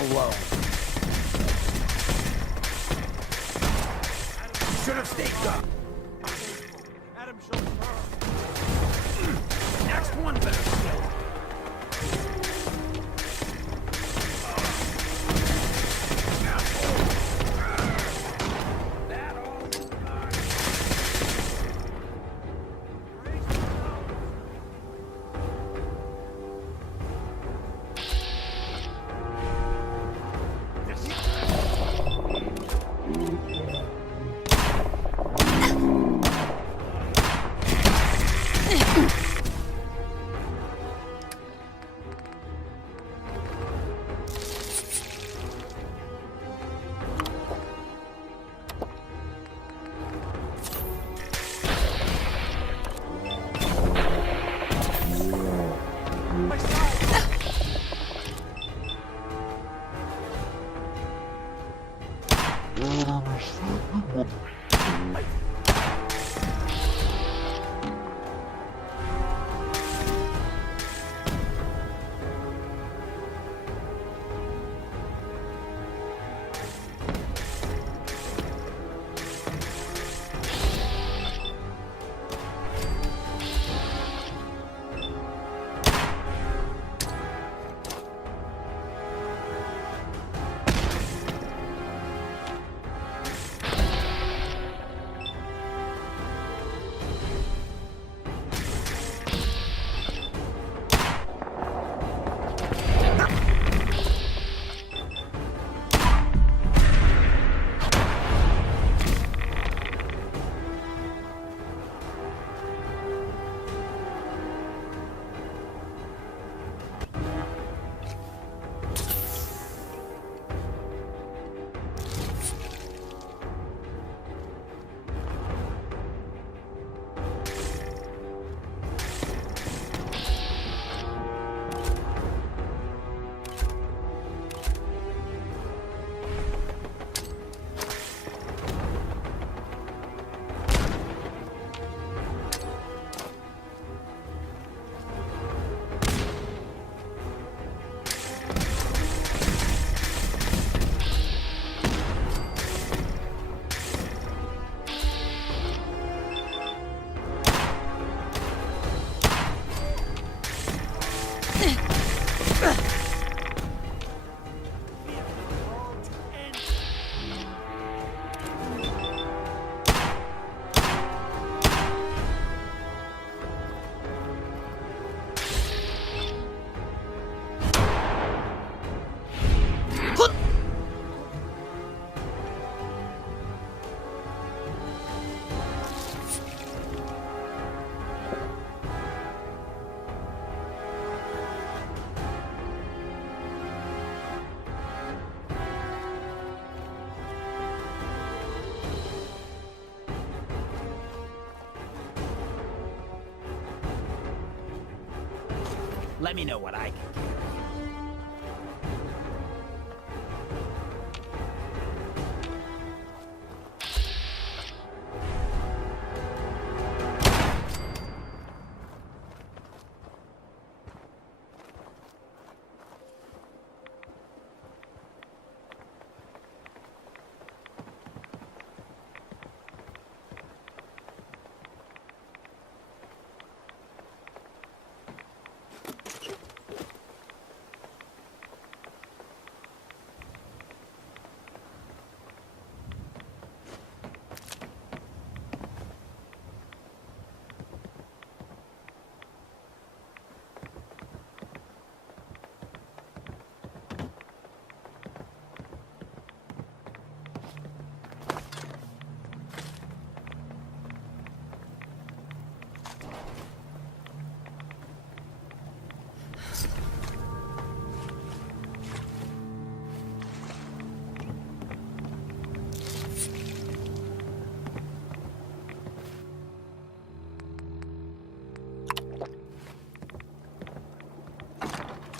all low. Should have stayed up. Next one better still. Let me know what I can do.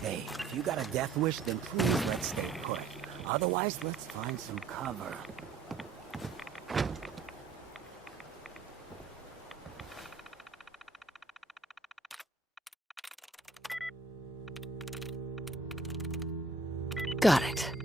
Hey, if you got a death wish, then please let's stay put. Otherwise, let's find some cover. Got it.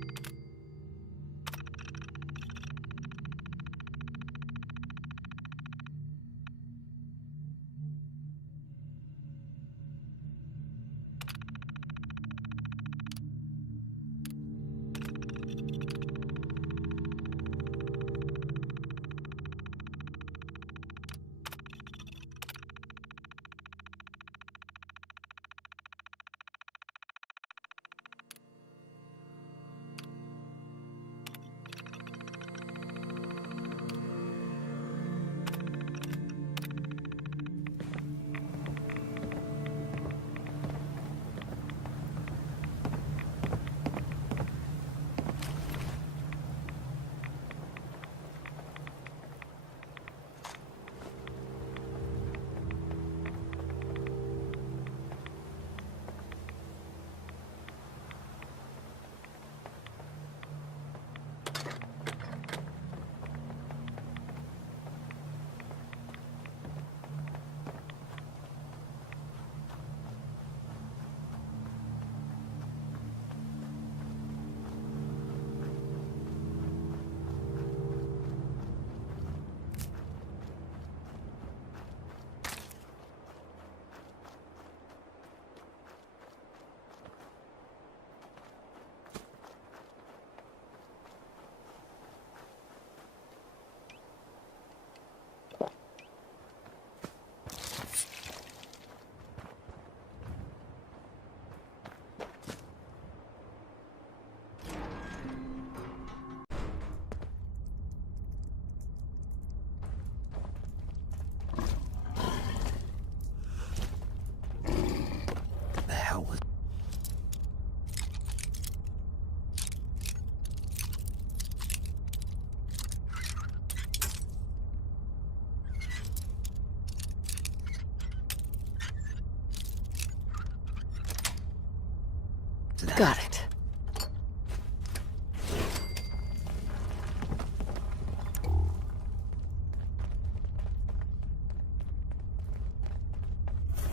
Got it.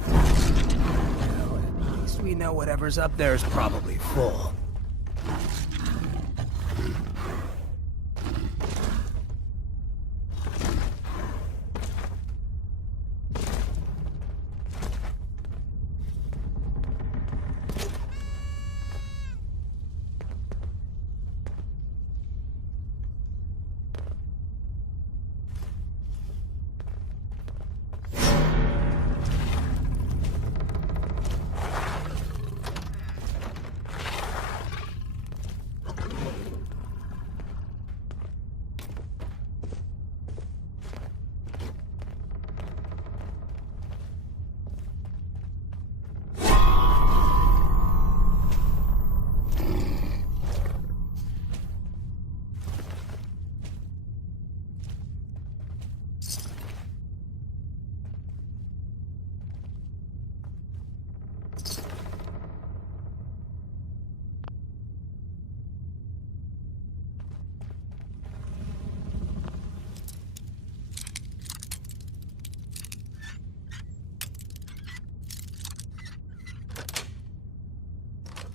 Well, at least we know whatever's up there is probably full.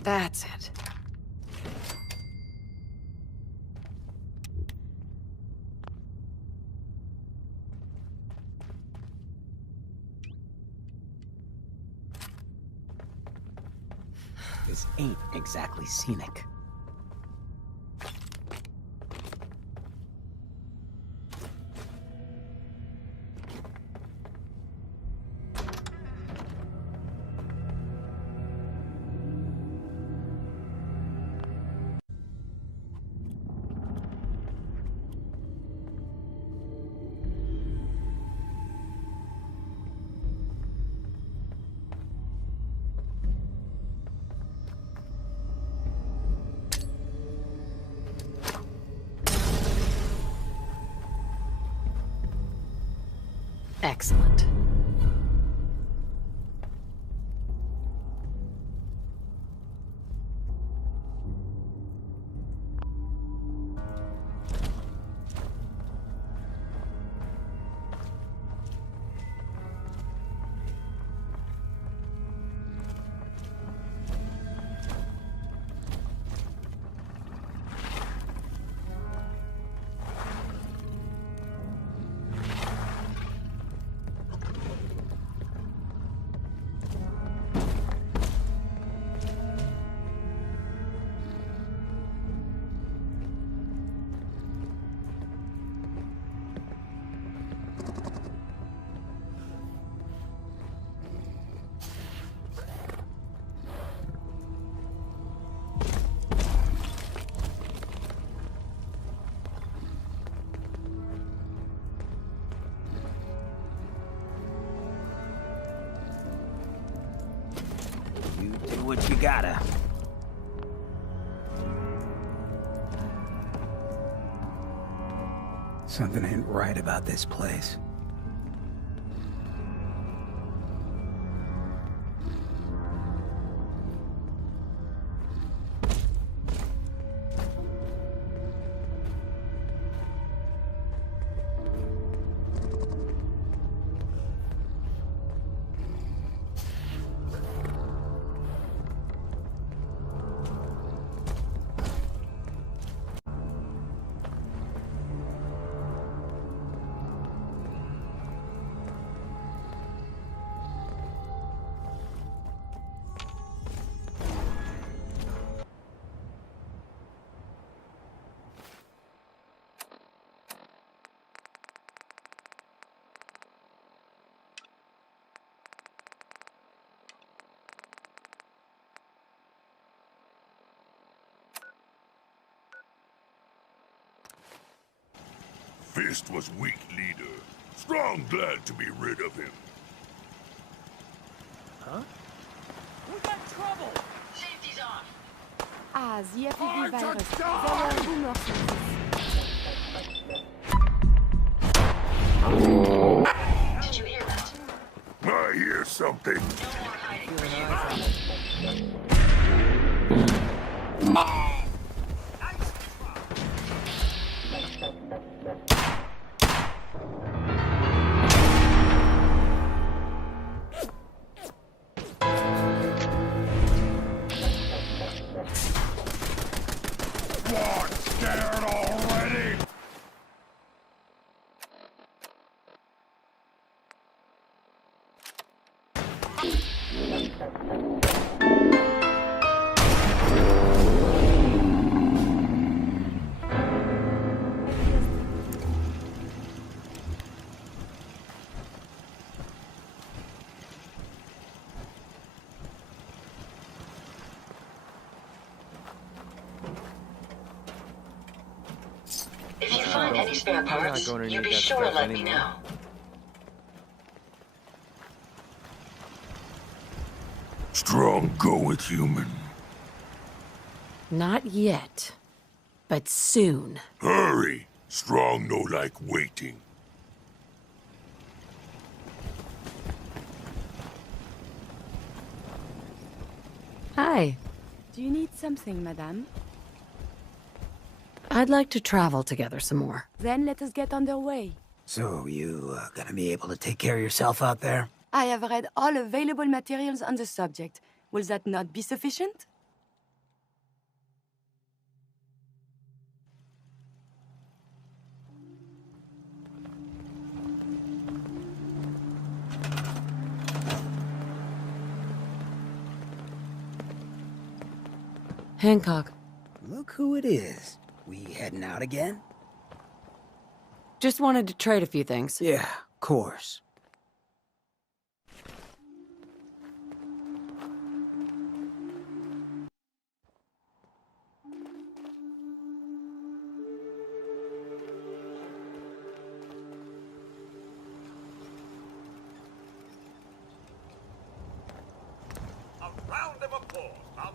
That's it. This ain't exactly scenic. Excellent. You do what you gotta. Something ain't right about this place. Fist was weak leader. Strong glad to be rid of him. Huh? We got trouble! Safety's off. Ah, sie I virus. touched Sehr Rumor. Did you hear that? I hear something. No more hiding for you. What? Scared already? If you find any spare parts, going to you need be that sure to stuff let me anymore. know. Strong go with human. Not yet, but soon. Hurry! Strong no like waiting. Hi. Do you need something, madame? I'd like to travel together some more. Then let us get underway. So, you gonna be able to take care of yourself out there? I have read all available materials on the subject. Will that not be sufficient? Hancock, Look who it is. We heading out again? just wanted to trade a few things. Yeah, of course. A round of applause, now.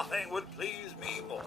Nothing would please me more.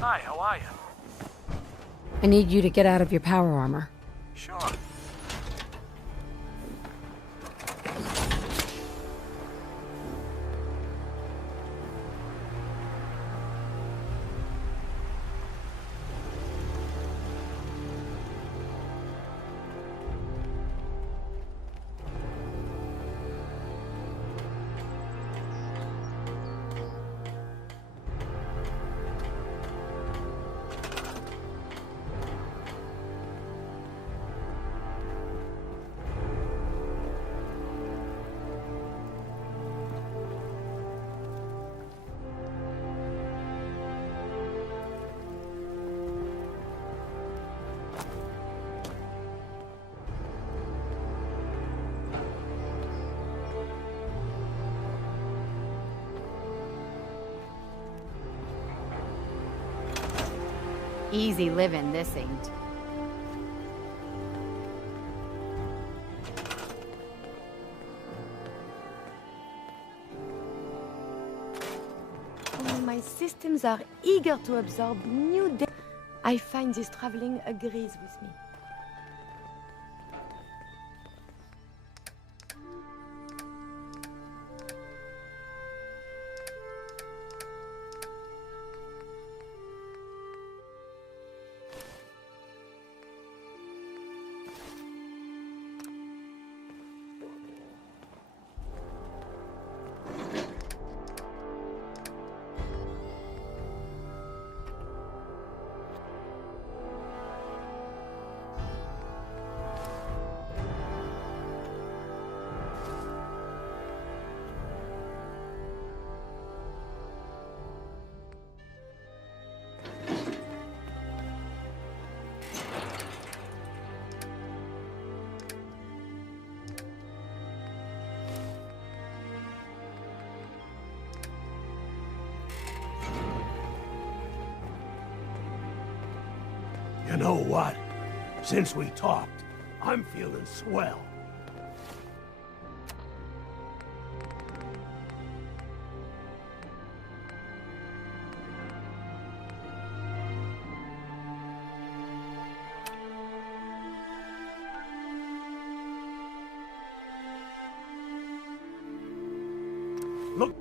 Hi, how are you? I need you to get out of your power armor. Sure. Easy living, this ain't. My systems are eager to absorb new data. I find this traveling agrees with me. You know what? Since we talked, I'm feeling swell. Look.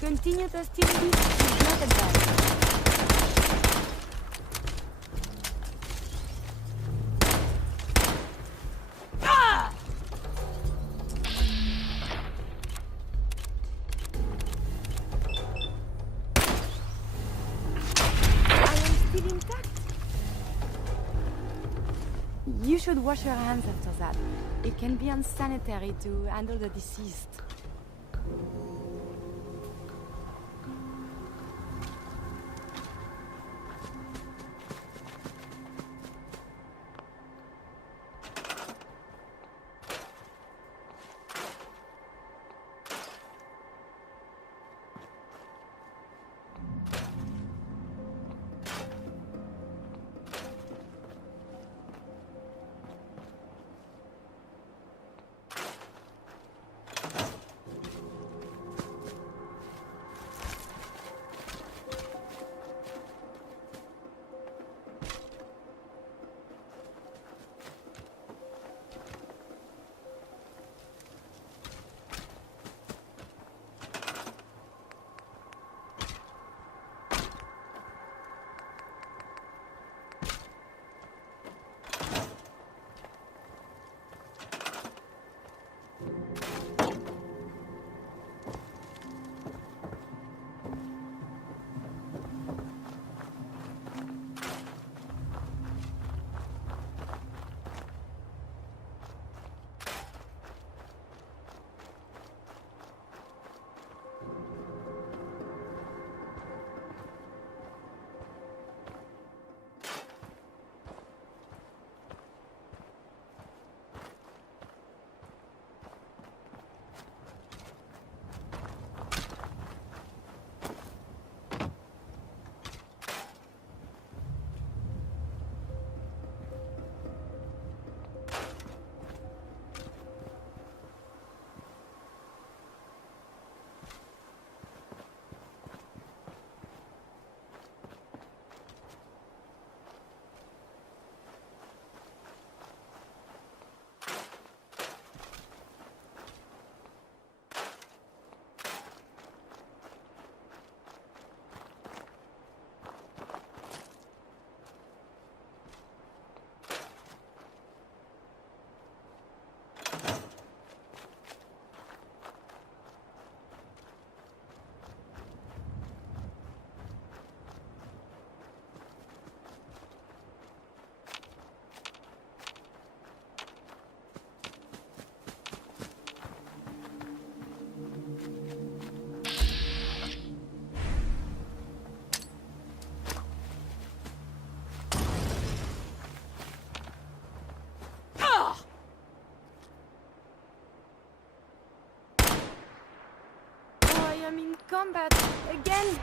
Continued hostilities is not advanced. I am still intact. You should wash your hands after that. It can be unsanitary to handle the deceased. I'm in combat again.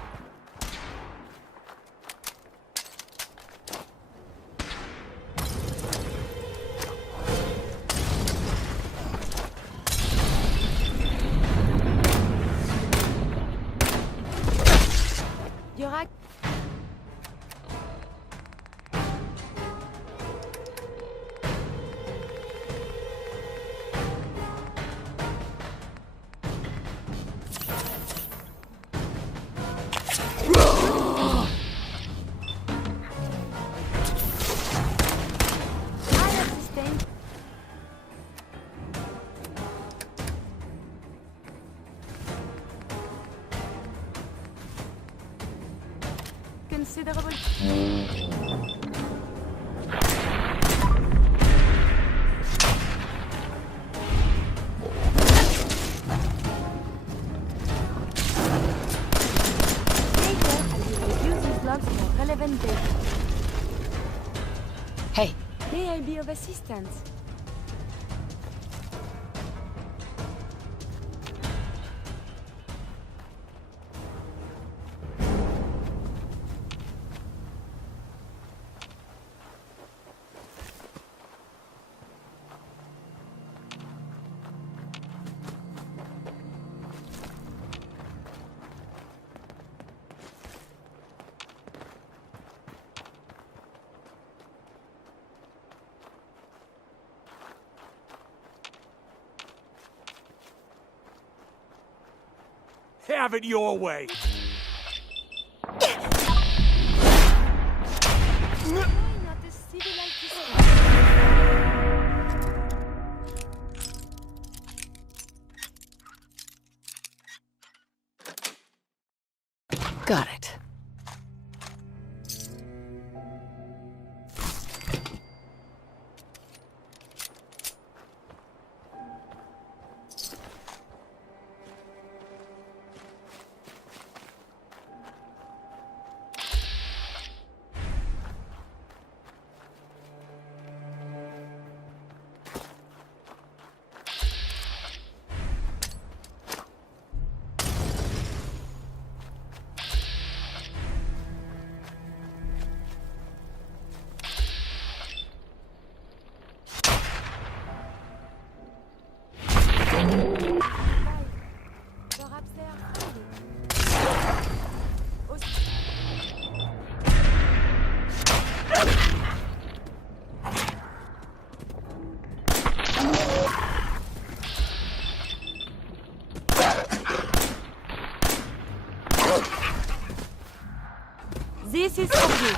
Yorak. Considerable. Later, I will review these logs for relevant data. Hey, May I be of assistance? Have it your way. Why not a civilized discussion? Got it. Perhaps they are friendly. This is for you.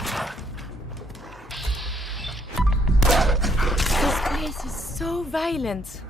This place is so violent.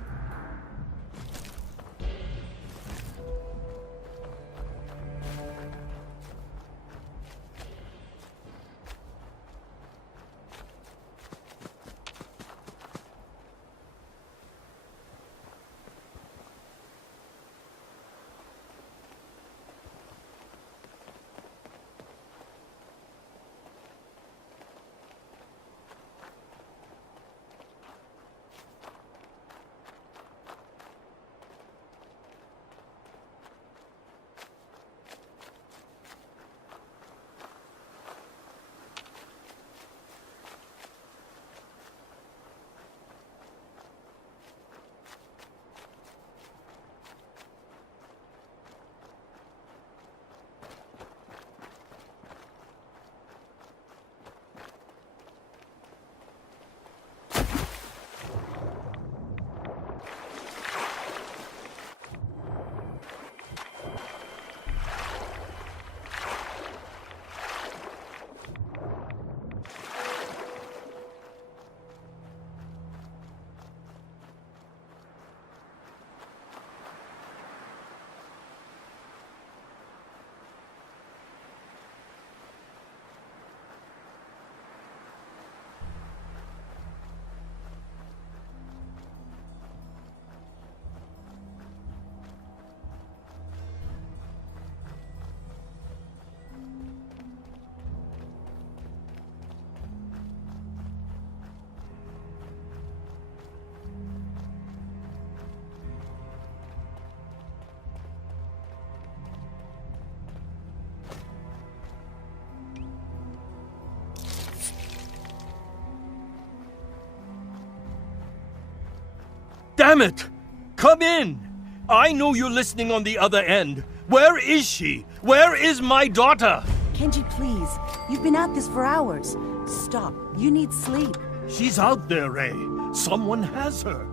Damn it! Come in! I know you're listening on the other end. Where is she? Where is my daughter? Kenji, please. You've been at this for hours. Stop. You need sleep. She's out there, Ray. Someone has her.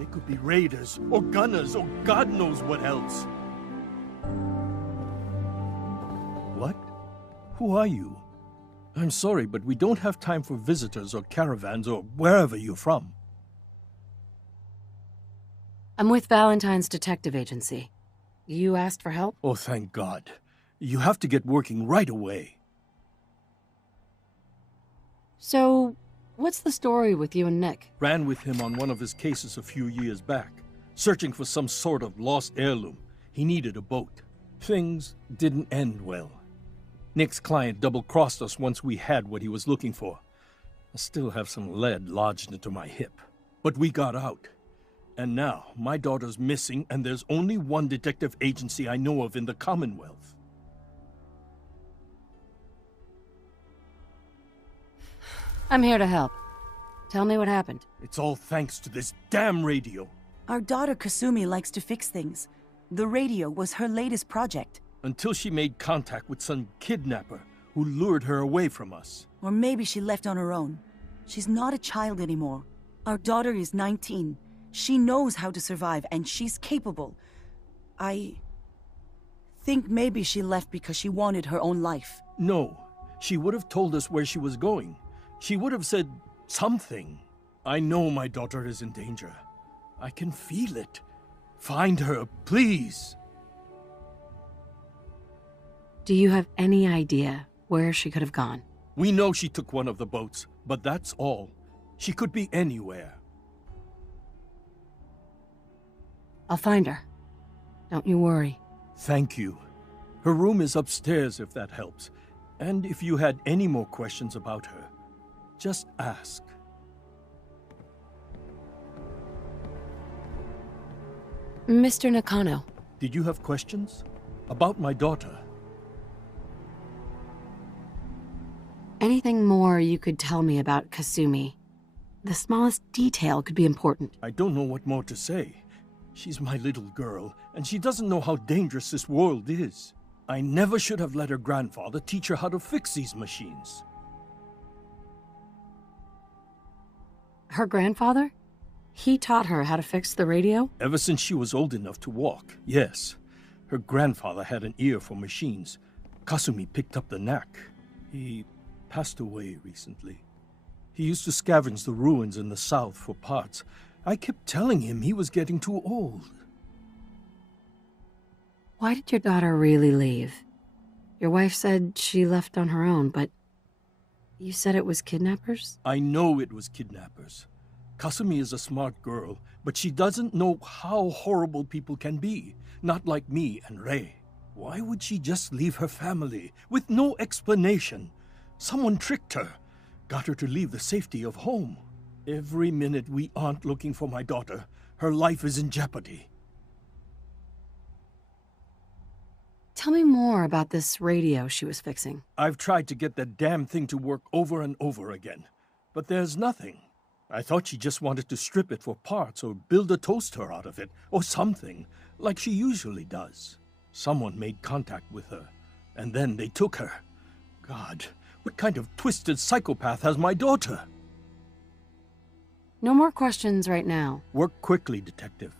They could be raiders, or gunners, or God knows what else. What? Who are you? I'm sorry, but we don't have time for visitors or caravans or wherever you're from. I'm with Valentine's detective agency. You asked for help? Oh, thank God. You have to get working right away. So, what's the story with you and Nick? Ran with him on one of his cases a few years back, searching for some sort of lost heirloom. He needed a boat. Things didn't end well. Nick's client double-crossed us once we had what he was looking for. I still have some lead lodged into my hip. But we got out. And now, my daughter's missing, and there's only one detective agency I know of in the Commonwealth. I'm here to help. Tell me what happened. It's all thanks to this damn radio. Our daughter Kasumi likes to fix things. The radio was her latest project. Until she made contact with some kidnapper who lured her away from us. Or maybe she left on her own. She's not a child anymore. Our daughter is 19. She knows how to survive, and she's capable. I think maybe she left because she wanted her own life. No, she would have told us where she was going. She would have said something. I know my daughter is in danger. I can feel it. Find her, please. Do you have any idea where she could have gone? We know she took one of the boats, but that's all. She could be anywhere. I'll find her. Don't you worry. Thank you. Her room is upstairs if that helps. And if you had any more questions about her, just ask. Mr. Nakano. Did you have questions? About my daughter? Anything more you could tell me about Kasumi? The smallest detail could be important. I don't know what more to say. She's my little girl, and she doesn't know how dangerous this world is. I never should have let her grandfather teach her how to fix these machines. Her grandfather? He taught her how to fix the radio? Ever since she was old enough to walk, yes. Her grandfather had an ear for machines. Kasumi picked up the knack. He passed away recently. He used to scavenge the ruins in the south for parts. I kept telling him he was getting too old. Why did your daughter really leave? Your wife said she left on her own, but you said it was kidnappers? I know it was kidnappers. Kasumi is a smart girl, but she doesn't know how horrible people can be. Not like me and Rei. Why would she just leave her family with no explanation? Someone tricked her, got her to leave the safety of home. Every minute we aren't looking for my daughter, her life is in jeopardy. Tell me more about this radio she was fixing. I've tried to get that damn thing to work over and over again, but there's nothing. I thought she just wanted to strip it for parts or build a toaster out of it, or something, like she usually does. Someone made contact with her, and then they took her. God, what kind of twisted psychopath has my daughter? No more questions right now. Work quickly, Detective.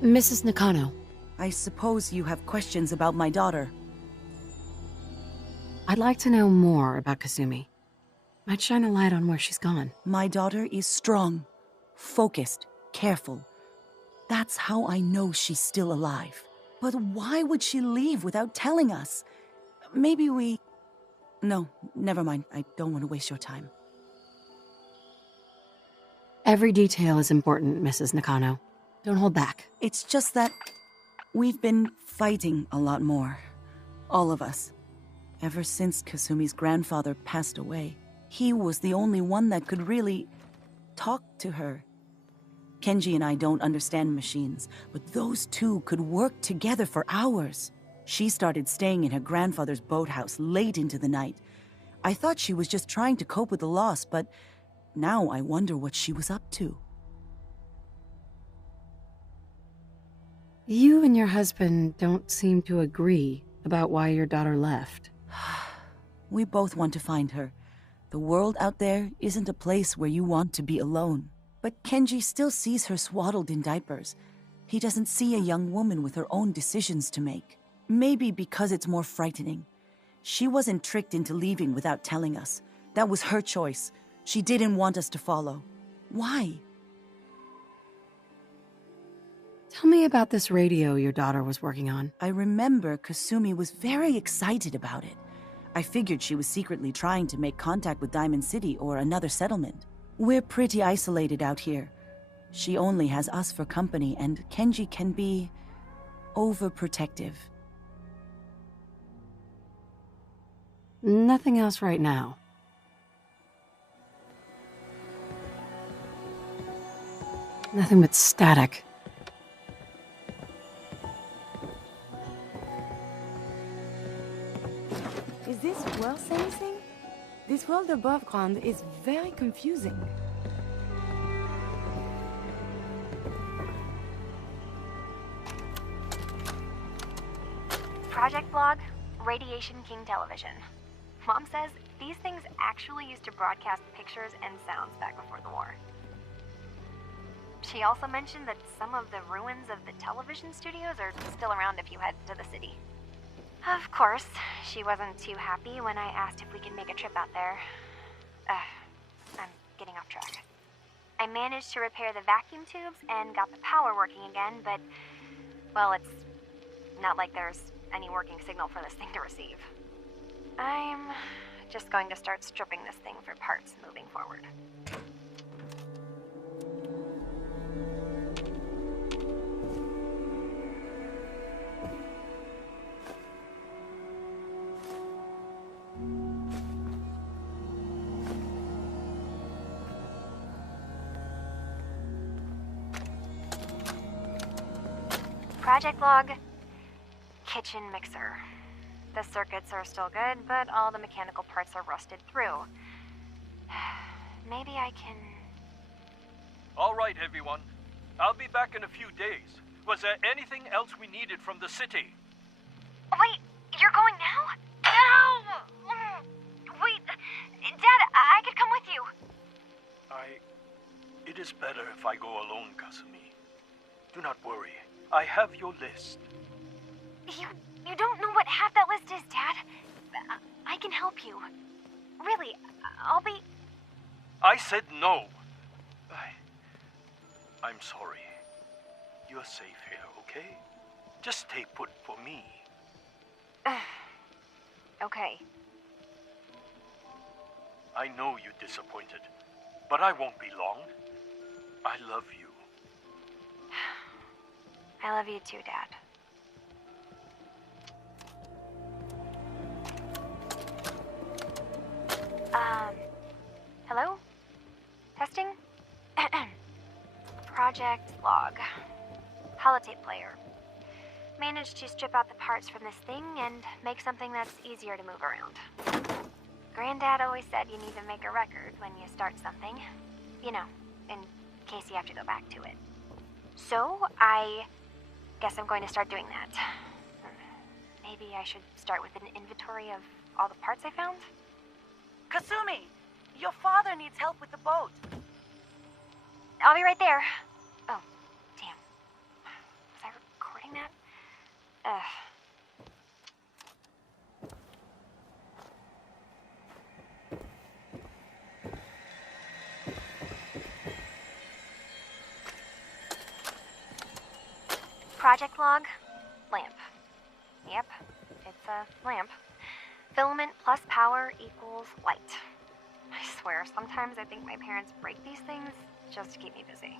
Mrs. Nakano. I suppose you have questions about my daughter. I'd like to know more about Kasumi. Might shine a light on where she's gone. My daughter is strong, focused, careful. That's how I know she's still alive. But why would she leave without telling us? Maybe we... No, never mind. I don't want to waste your time. Every detail is important, Mrs. Nakano. Don't hold back. It's just that we've been fighting a lot more. All of us. Ever since Kasumi's grandfather passed away. He was the only one that could really talk to her. Kenji and I don't understand machines, but those two could work together for hours. She started staying in her grandfather's boathouse late into the night. I thought she was just trying to cope with the loss, but now I wonder what she was up to. You and your husband don't seem to agree about why your daughter left. We both want to find her. The world out there isn't a place where you want to be alone. But Kenji still sees her swaddled in diapers. He doesn't see a young woman with her own decisions to make. Maybe because it's more frightening. She wasn't tricked into leaving without telling us. That was her choice. She didn't want us to follow. Why? Tell me about this radio your daughter was working on. I remember Kasumi was very excited about it. I figured she was secretly trying to make contact with Diamond City or another settlement. We're pretty isolated out here. She only has us for company, and Kenji can be overprotective. Nothing else right now. Nothing but static. Is this worth anything? This world above ground is very confusing. Project Blog, Radiation King Television. Mom says these things actually used to broadcast pictures and sounds back before the war. She also mentioned that some of the ruins of the television studios are still around if you head to the city. Of course, she wasn't too happy when I asked if we could make a trip out there. I'm getting off track. I managed to repair the vacuum tubes and got the power working again, but, well, it's not like there's any working signal for this thing to receive. I'm just going to start stripping this thing for parts moving forward. Project log, kitchen mixer. The circuits are still good, but all the mechanical parts are rusted through. Maybe I can... All right, everyone. I'll be back in a few days. Was there anything else we needed from the city? Wait, you're going now? No! Wait, Dad, I could come with you. It is better if I go alone, Kasumi. Do not worry. I have your list. You don't know what half that list is, Dad. I can help you. Really, I'll be... I said no. I'm sorry. You're safe here, okay? Just stay put for me. Okay. I know you're disappointed, but I won't be long. I love you. I love you too, Dad. Hello? Testing? Project log. Holotape player. Managed to strip out the parts from this thing and make something that's easier to move around. Granddad always said you need to make a record when you start something. You know, in case you have to go back to it. So, I guess I'm going to start doing that. Maybe I should start with an inventory of all the parts I found? Kasumi! Your father needs help with the boat. I'll be right there. Oh, damn. Was I recording that? Project log, lamp. Yep, it's a lamp. Filament plus power equals light. I swear, sometimes I think my parents break these things just to keep me busy.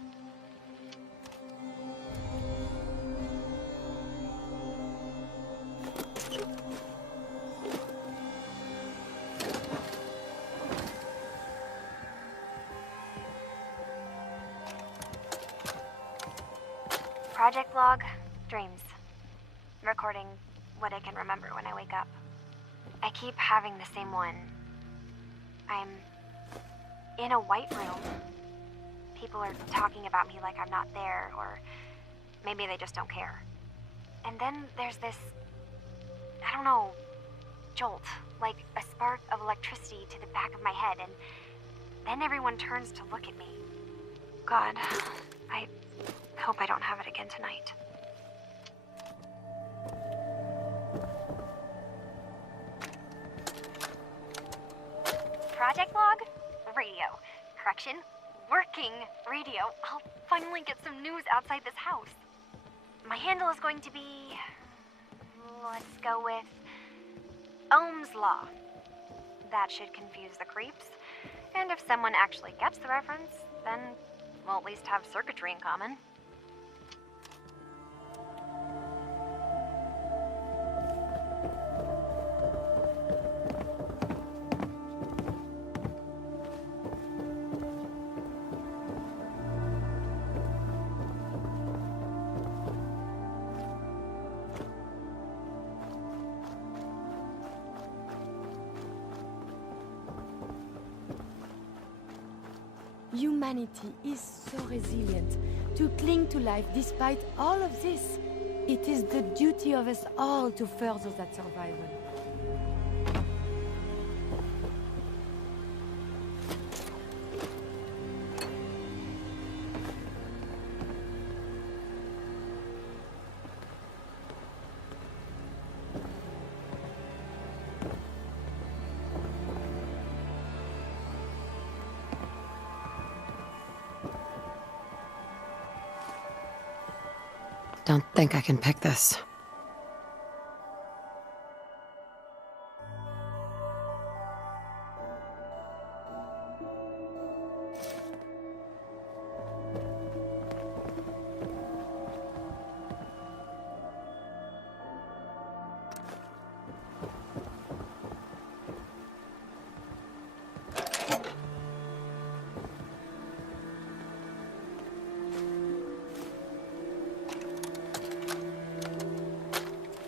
Project log, dreams. Recording what I can remember when I wake up. I keep having the same one. I'm in a white room. People are talking about me like I'm not there, or maybe they just don't care. And then there's this, I don't know, jolt, like a spark of electricity to the back of my head, and then everyone turns to look at me. God, I hope I don't have it again tonight. Project log? Radio. Correction, working radio. I'll finally get some news outside this house. My handle is going to be... let's go with... Ohm's Law. That should confuse the creeps. And if someone actually gets the reference, then we'll at least have circuitry in common. Humanity is so resilient to cling to life despite all of this. It is the duty of us all to further that survival. Don't think I can pick this.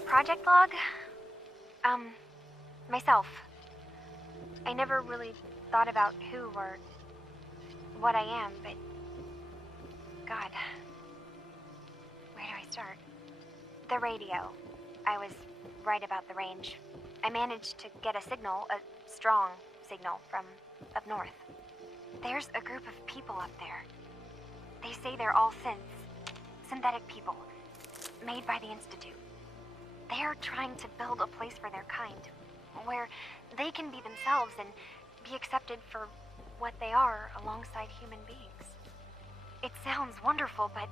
Project log? Myself. I never really thought about who or what I am, but... God. Where do I start? The radio. I was right about the range. I managed to get a signal, a strong signal, from up north. There's a group of people up there. They say they're all synthetic people, made by the Institute. They're trying to build a place for their kind, where they can be themselves and be accepted for what they are alongside human beings. It sounds wonderful, but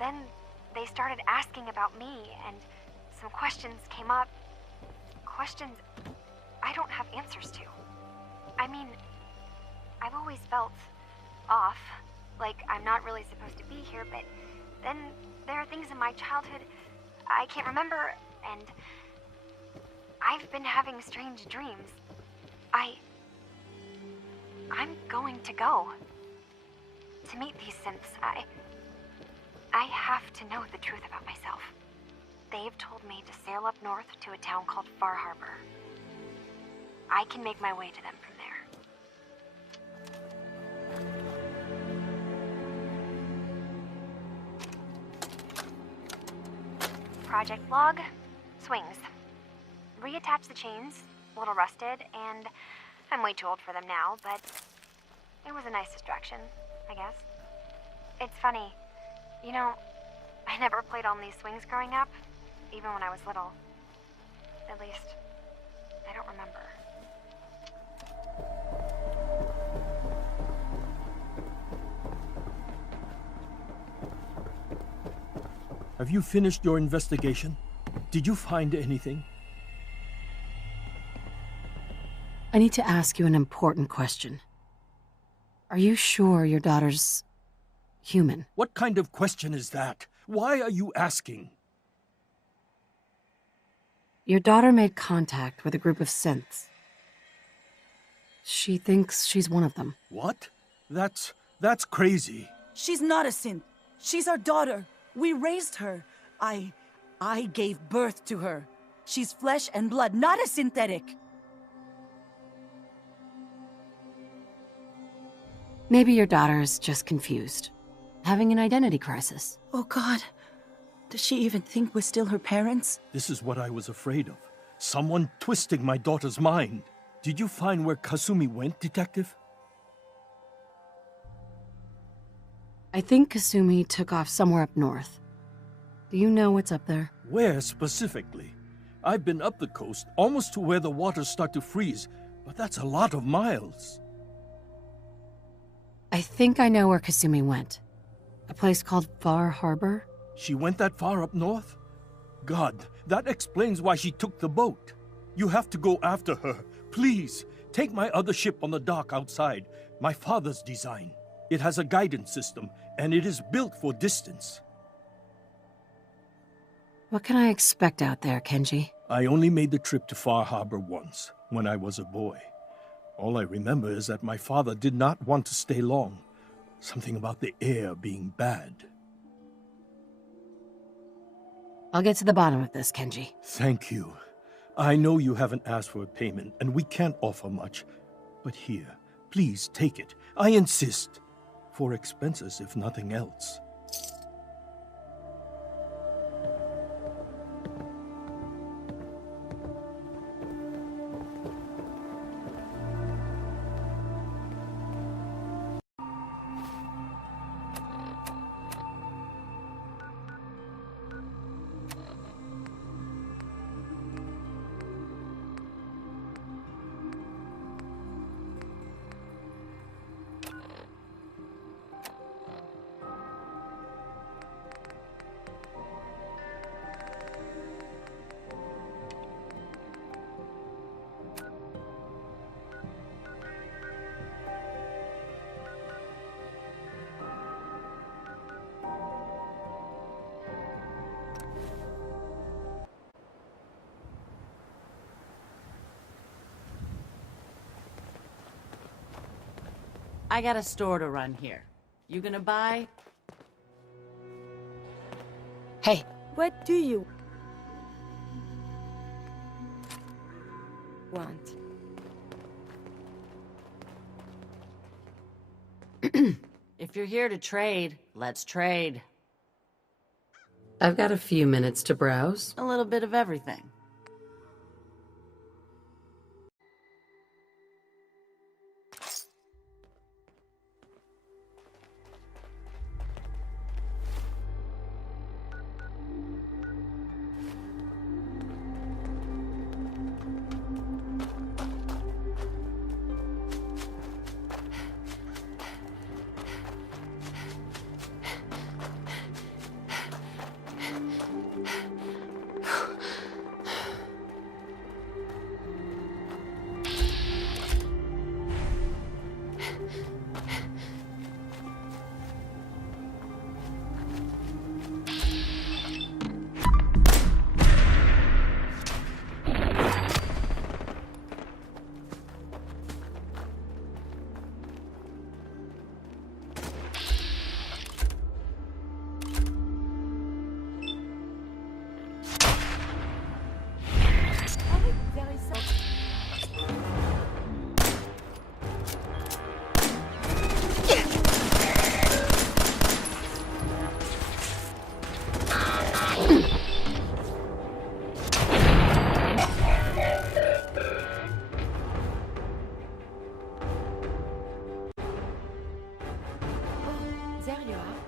then they started asking about me, and some questions came up. Questions I don't have answers to. I mean, I've always felt off, like I'm not really supposed to be here, but then there are things in my childhood I can't remember, and I've been having strange dreams. I'm going to go to meet these synths. I have to know the truth about myself. They've told me to sail up north to a town called Far Harbor. I can make my way to them from there. Project log, swings. Reattach the chains, a little rusted, and I'm way too old for them now, but it was a nice distraction, I guess. It's funny, you know, I never played on these swings growing up, even when I was little. At least, I don't remember. Have you finished your investigation? Did you find anything? I need to ask you an important question. Are you sure your daughter's human? What kind of question is that? Why are you asking? Your daughter made contact with a group of synths. She thinks she's one of them. What? That's crazy. She's not a synth. She's our daughter. We raised her. I gave birth to her. She's flesh and blood, not a synthetic. Maybe your daughter is just confused, having an identity crisis. Oh God. Does she even think we're still her parents? This is what I was afraid of. Someone twisting my daughter's mind. Did you find where Kasumi went, Detective? I think Kasumi took off somewhere up north. Do you know what's up there? Where specifically? I've been up the coast, almost to where the waters start to freeze, but that's a lot of miles. I think I know where Kasumi went. A place called Far Harbor? She went that far up north? God, that explains why she took the boat. You have to go after her. Please, take my other ship on the dock outside. My father's design. It has a guidance system, and it is built for distance. What can I expect out there, Kenji? I only made the trip to Far Harbor once, when I was a boy. All I remember is that my father did not want to stay long. Something about the air being bad. I'll get to the bottom of this, Kenji. Thank you. I know you haven't asked for a payment, and we can't offer much. But here, please take it. I insist. For expenses, if nothing else. I got a store to run here. You gonna buy? Hey, What do you want? If you're here to trade, let's trade. I've got a few minutes to browse. A little bit of everything. There is some... Oh, there you are.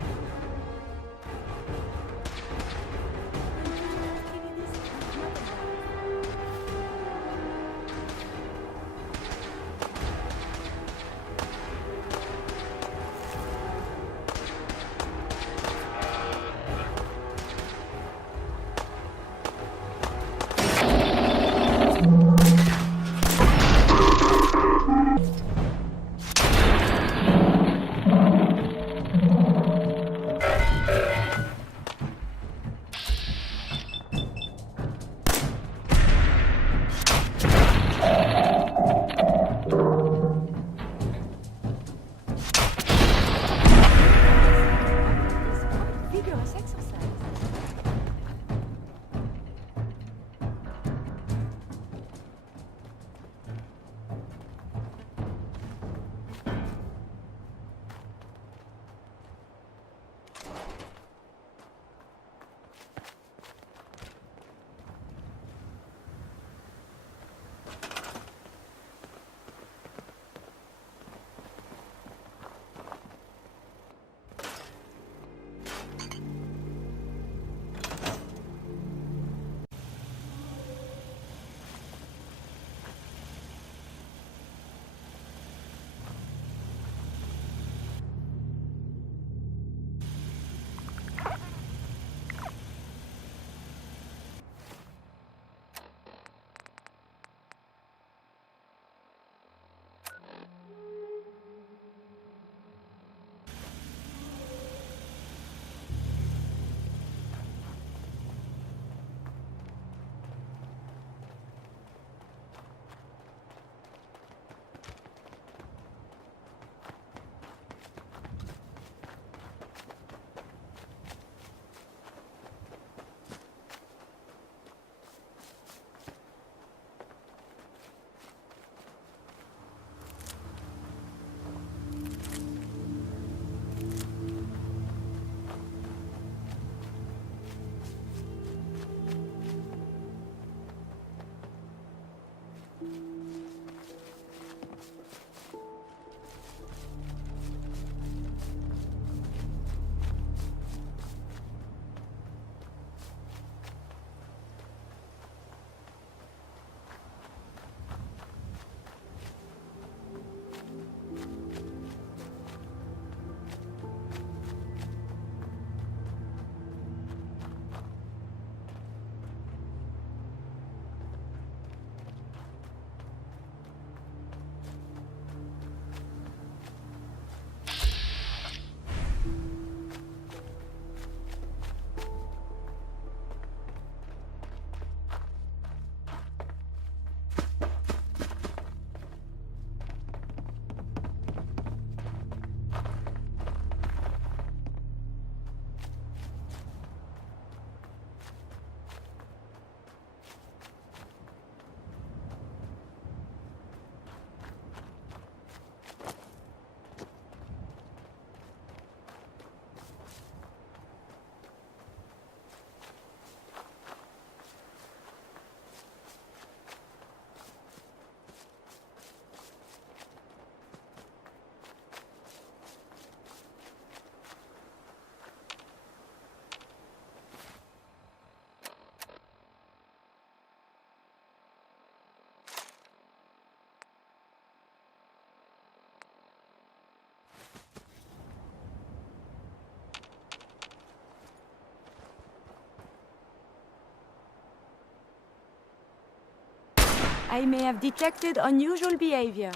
I may have detected unusual behavior.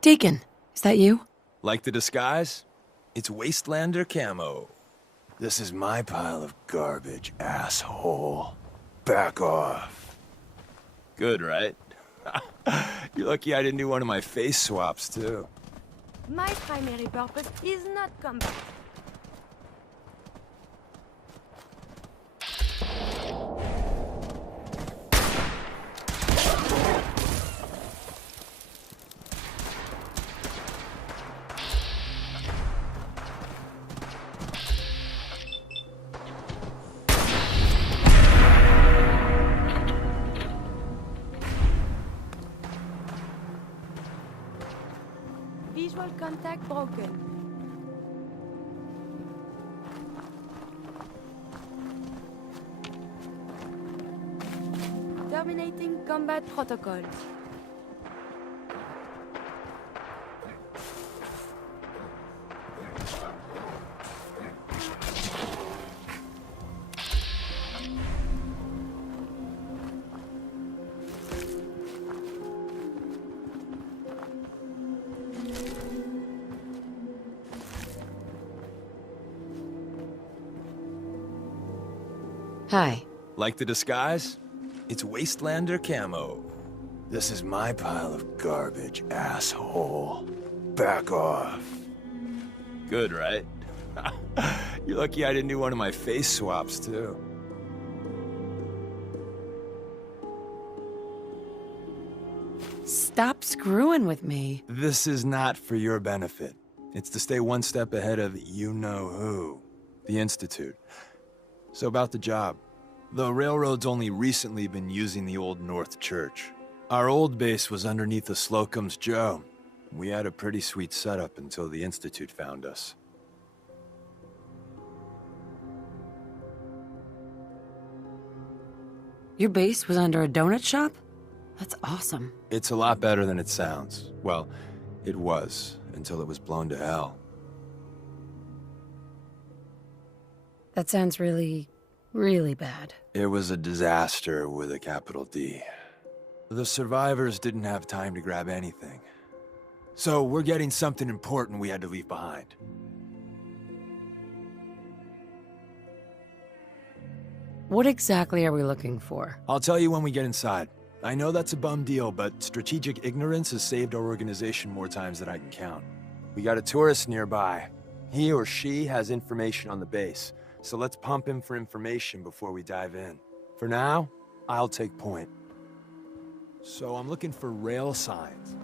Deacon, is that you? Like the disguise? It's Wastelander camo. This is my pile of garbage, asshole. Back off. Good, right? You're lucky I didn't do one of my face swaps, too. My primary purpose is not combat. Visual contact broken. Terminating combat protocol. Hi. Like the disguise? It's Wastelander camo. This is my pile of garbage, asshole. Back off. Good, right? You're lucky I didn't do one of my face swaps, too. Stop screwing with me. This is not for your benefit. It's to stay one step ahead of you-know-who, the Institute. So about the job. The railroad's only recently been using the Old North Church. Our old base was underneath the Slocum's Joe. We had a pretty sweet setup until the Institute found us. Your base was under a donut shop? That's awesome. It's a lot better than it sounds. Well, it was, until it was blown to hell. That sounds really, really bad. It was a disaster with a capital D. The survivors didn't have time to grab anything. So we're getting something important we had to leave behind. What exactly are we looking for? I'll tell you when we get inside. I know that's a bum deal, but strategic ignorance has saved our organization more times than I can count. We got a tourist nearby. He or she has information on the base, so let's pump him for information before we dive in. For now, I'll take point. So I'm looking for rail signs.